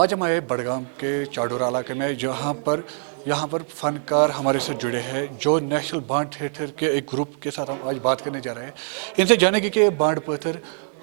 आज हम आए बड़गाम के चाडोरा इलाके में, यहाँ पर फनकार हमारे से जुड़े हैं जो नेशनल बांड थिएटर के एक ग्रुप के साथ हम आज बात करने जा रहे हैं। इनसे जानेंगे कि बांड पत्थर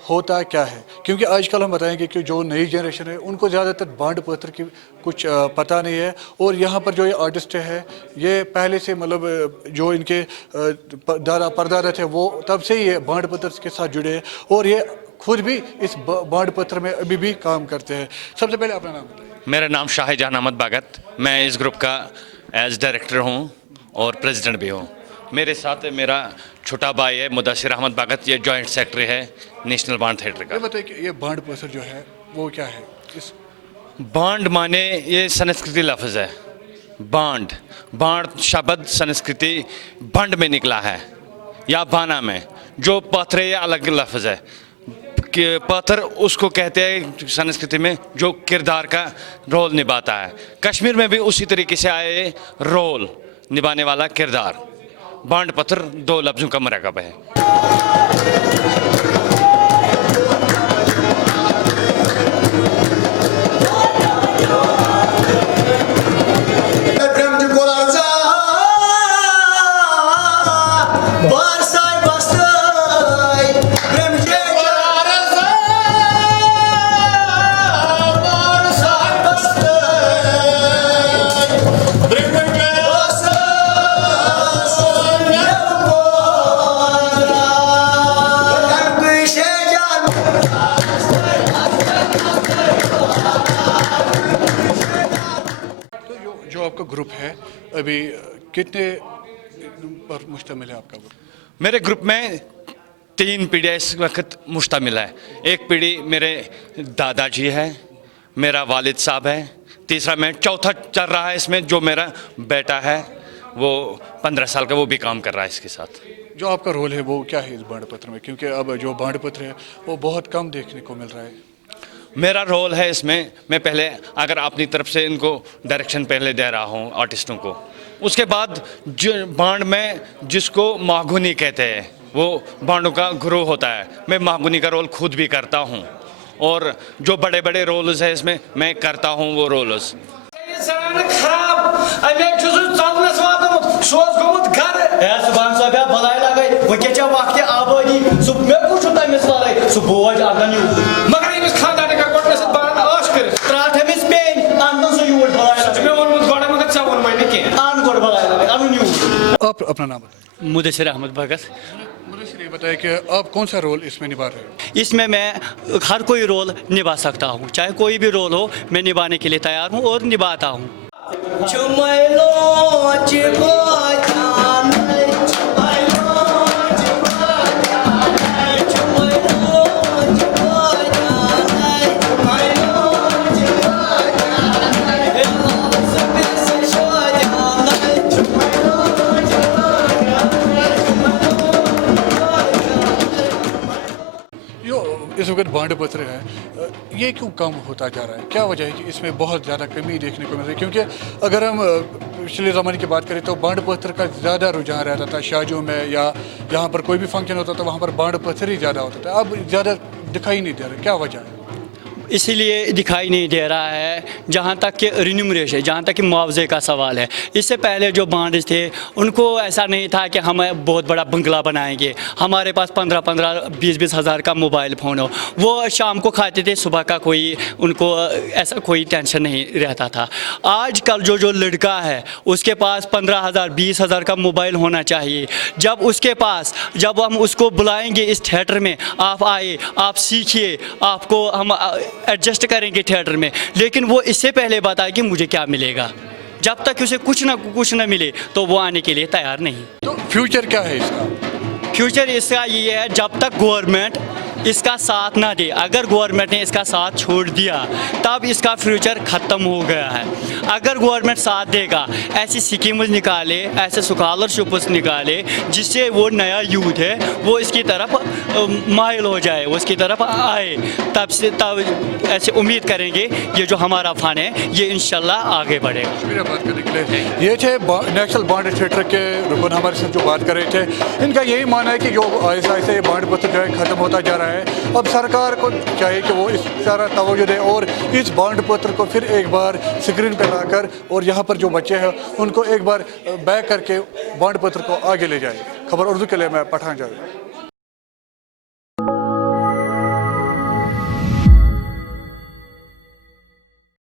होता क्या है, क्योंकि आजकल हम बताएंगे कि जो नई जनरेशन है उनको ज़्यादातर बांड पत्थर की कुछ पता नहीं है। और यहाँ पर जो ये आर्टिस्ट है ये पहले से मतलब जो इनके दादा परदादा थे वो तब से ही बांड पत्थर के साथ जुड़े हैं और ये खुद भी इस बांड पत्र में अभी भी काम करते हैं। सबसे पहले अपना नाम बताइए। मेरा नाम शाहजहान अहमद भगत, मैं इस ग्रुप का एज डायरेक्टर हूँ और प्रेसिडेंट भी हूँ। मेरे साथ मेरा छोटा भाई है मुदस्सिर अहमद भगत, ये जॉइंट सेक्रेटरी है नेशनल बांड थिएटर का। ये बताइए कि ये बांड पत्र जो है वो क्या है? बांड माने ये संस्कृति लफ्ज़ है। बांड शब्द संस्कृति बंड में निकला है या बाना में। जो पत्र ये अलग लफ्ज़ है। पत्थर उसको कहते हैं संस्कृति में जो किरदार का रोल निभाता है। कश्मीर में भी उसी तरीके से आए रोल निभाने वाला किरदार। बांड पत्थर दो लफ्ज़ों का मरकब है। आपका ग्रुप है अभी कितने पर मुश्तमिल है आपका ग्रुप? मेरे ग्रुप में 3 पीढ़ियाँ इस वक्त मुश्तमिल है। एक पीढ़ी मेरे दादाजी है, मेरा वालिद साहब है, तीसरा मैं चौथा चल रहा है इसमें जो मेरा बेटा है वो 15 साल का, वो भी काम कर रहा है इसके साथ। जो आपका रोल है वो क्या है इस बांड पत्र में, क्योंकि अब जो बांड पत्र है वो बहुत कम देखने को मिल रहा है? मेरा रोल है इसमें, मैं पहले अगर अपनी तरफ से इनको डायरेक्शन पहले दे रहा हूँ आर्टिस्टों को, उसके बाद जो बांड में जिसको मागुनी कहते हैं वो बांडों का गुरु होता है। मैं मागुनी का रोल खुद भी करता हूँ और जो बड़े बड़े रोल्स हैं इसमें मैं करता हूँ वो रोल्स। आप अपना नाम बताइए। मुदस्सिर अहमद भगत। मुदस्सिर, ये बताइए कि आप कौन सा रोल इसमें निभा रहे हो? इसमें मैं हर कोई रोल निभा सकता हूँ, चाहे कोई भी रोल हो मैं निभाने के लिए तैयार हूँ और निभाता हूँ। इस वक्त बांड पत्र है ये क्यों कम होता जा रहा है? क्या वजह है कि इसमें बहुत ज़्यादा कमी देखने को मिल रही है? क्योंकि अगर हम पिछले ज़माने की बात करें तो बांड पत्र का ज़्यादा रुझान रहता था शादियों में, या जहाँ पर कोई भी फंक्शन होता था वहाँ पर बांड पत्र ही ज़्यादा होता था। अब ज़्यादा दिखाई नहीं दे रहा, क्या वजह है? इसीलिए दिखाई नहीं दे रहा है जहाँ तक कि रिन्यूमरेशन, जहाँ तक कि मुआवजे का सवाल है। इससे पहले जो बांड थे उनको ऐसा नहीं था कि हम बहुत बड़ा बंगला बनाएंगे, हमारे पास 15-15, 20-20 हज़ार का मोबाइल फ़ोन हो, वो शाम को खाते थे, सुबह का कोई उनको ऐसा कोई टेंशन नहीं रहता था। आजकल जो लड़का है उसके पास 15,000, 20,000 का मोबाइल होना चाहिए। जब हम उसको बुलाएंगे इस थिएटर में, आप आए, आप सीखिए, आपको हम एडजस्ट करेंगे थिएटर में, लेकिन वो इससे पहले बताए कि मुझे क्या मिलेगा। जब तक उसे कुछ ना मिले तो वो आने के लिए तैयार नहीं। तो फ्यूचर क्या है इसका? फ्यूचर इसका ये है, जब तक गवर्नमेंट इसका साथ ना दे, अगर गवर्नमेंट ने इसका साथ छोड़ दिया तब इसका फ्यूचर ख़त्म हो गया है। अगर गवर्नमेंट साथ देगा, ऐसी स्कीम्स निकाले, ऐसे स्कॉलरशिप्स निकाले जिससे वो नया यूथ है वो इसकी तरफ माइल हो जाए, उसकी तरफ आए, तब ऐसे उम्मीद करेंगे ये जो हमारा फन है ये इंशाल्लाह आगे बढ़ेगा। शुक्रिया बात करने के लिए। ये थे नेशनल बांड थिएटर के रुकन हमारे साथ जो बात कर रहे थे। इनका यही मानना है कि जो ऐसा ऐसे ये बांड पत्र जो है ख़त्म होता जा रहा है, अब सरकार को चाहिए कि वो इस तरह तवज्जो दे और इस बांड पत्र को फिर एक बार स्क्रीन पर लाकर और यहाँ पर जो बच्चे हैं उनको एक बार बैक करके बांड पत्र को आगे ले जाए। खबर उर्दू के लिए मैं पठान जावेद।